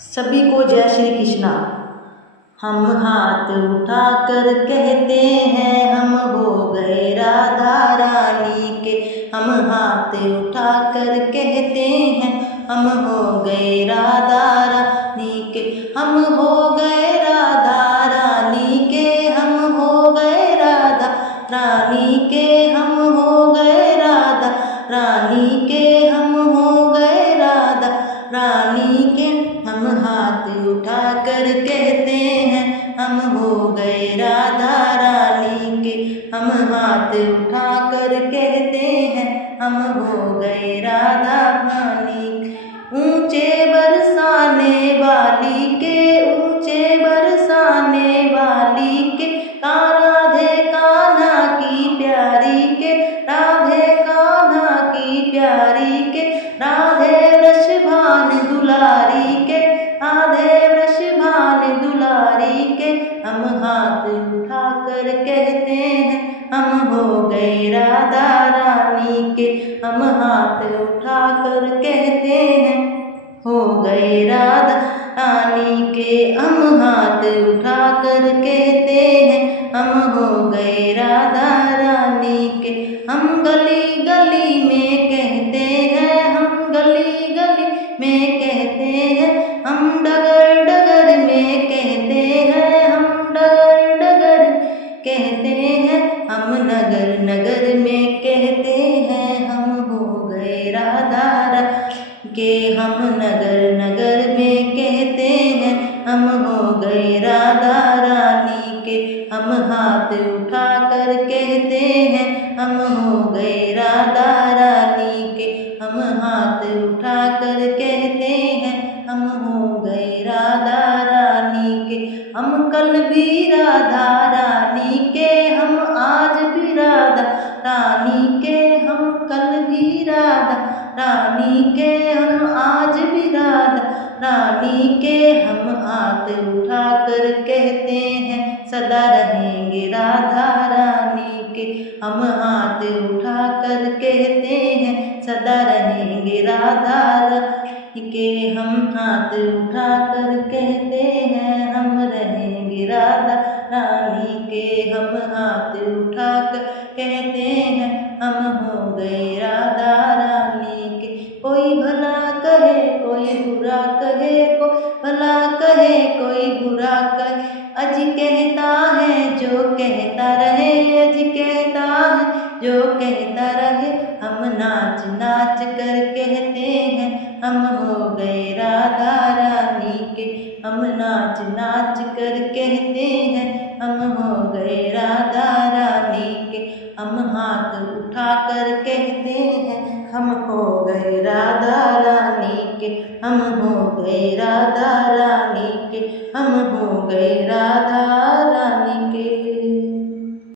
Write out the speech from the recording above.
सभी को जय श्री कृष्णा। हम हाथ उठाकर कहते हैं हम हो गए राधा रानी के। हम हाथ उठाकर कहते हैं हम हो गए राधा रानी के। हम हो गए राधा रानी के। हम हो गए राधा रानी के। हम हो गए राधा रानी के। हम हो गए राधा रानी के। हम हाथ उठाकर कहते हैं हम हो गए राधा रानी के। हम हाथ उठाकर कहते हैं हम हो गए राधा रानी के। ऊंचे बरसाने वाली के, ऊंचे बरसाने वाली के, राधे कान्हा की प्यारी के, राधे कान्हा की प्यारी के, राधे वृषभान दुलारी के, राधे वृषभान दुलारी के। हम हाथ उठाकर कहते हैं हम हो गए राधा रानी के। हम हाथ उठाकर कहते हैं हो गए राधा रानी के। हम हाथ उठाकर कहते हैं हम हो गए राधा रानी के। हम गली गली में कहते हैं, हम गली गली में कहते हैं, हम डगर डगर में कहते हैं, हम डगर डगर कहते हैं, हम नगर नगर में कहते हैं हम हो गए राधा रानी के। हम नगर नगर में कहते हैं हम हो गए राधा रानी के। हम हाथ उठाकर कहते हैं हम हो गए राधा रानी के। हम हाथ उठाकर कहते हैं हम हो गए राधा रानी के। हम कल भी राधा रानी के, हम आज भी राधा रानी के। हम कल भी राधा रानी के, हम आज भी राधा रानी के। हम हाथ उठाकर कहते हैं सदा रहेंगे राधा रानी के। हम हाथ उठाकर कहते हैं सदा रहेंगे राधा रानी के। हम हाथ उठाकर कहते हैं हम रहेंगे राधा रानी के। हम हाथ उठाकर कहते हैं हम हो गए राधा रानी के। कोई भला कहे कोई बुरा कहे, कोई भला कहे कोई बुरा कहे, अज कहता है जो कहता रहे, अज कहता है जो कहता रहे। हम नाच नाच कर कहते हैं हम हो गए राधा रानी के। हम नाच नाच कर कहते हैं हम हो गए राधा रानी के। हम हाथ उठाकर कहते हैं हम हो गए राधा रानी के। हम हो गए राधा रानी के। हम हो गए राधा